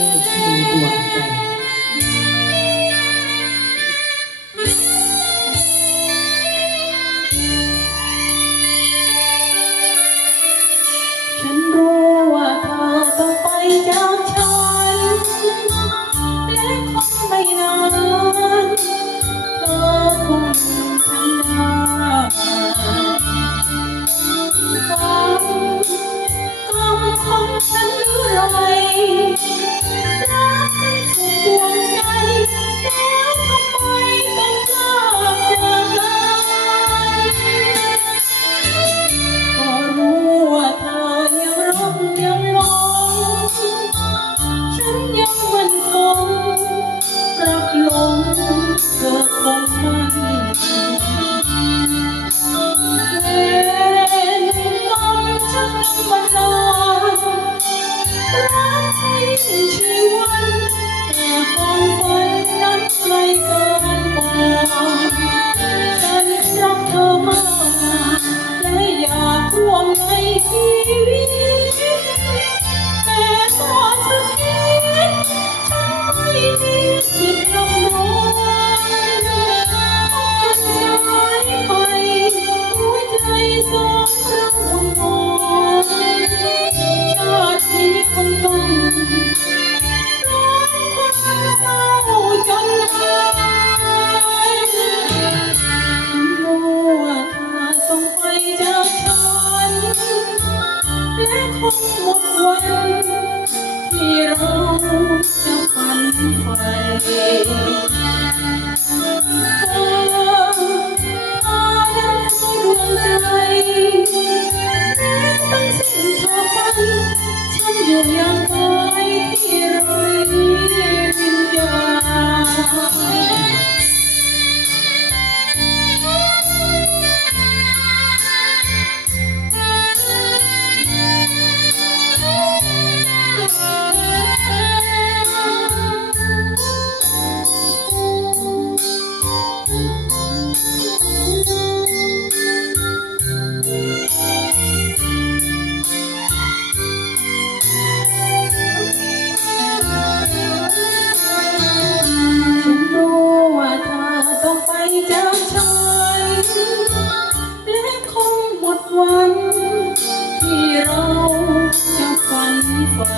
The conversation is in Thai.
มีดวงใจฉันรู้ว่าเธอต้ไปจากฉัน และคงไม่นานเธอคงทำได้ความความของฉันหรือไร และคงหมดวันที่เราจะฝันใฝ่เธอมาดังดวงใจต้องสิ้นทางไปฉันอยู่อย่งเธ วันที่เราจะฝันใฝ่